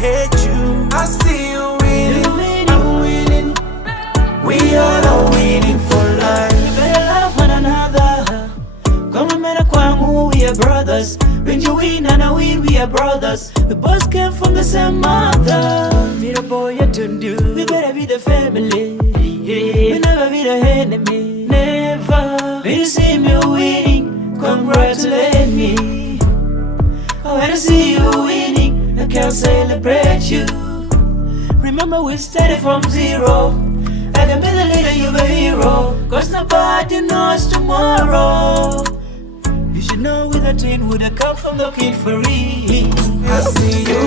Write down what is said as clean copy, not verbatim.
hate you. I see you winning, I'm winning. We all are winning for life. You better love one another. Come on, man, Kwangu, we are brothers. When you win and I win, we are brothers. We both came from the same mother. Me the boy you turn do. We better be the family. We never be the enemy. Never. When you see me winning, congratulate me. When I see you winning, I can celebrate you. Remember we started from zero. I can be the leader, you be the hero. Cause nobody knows tomorrow. You should know with a team would have come from looking for it. I see you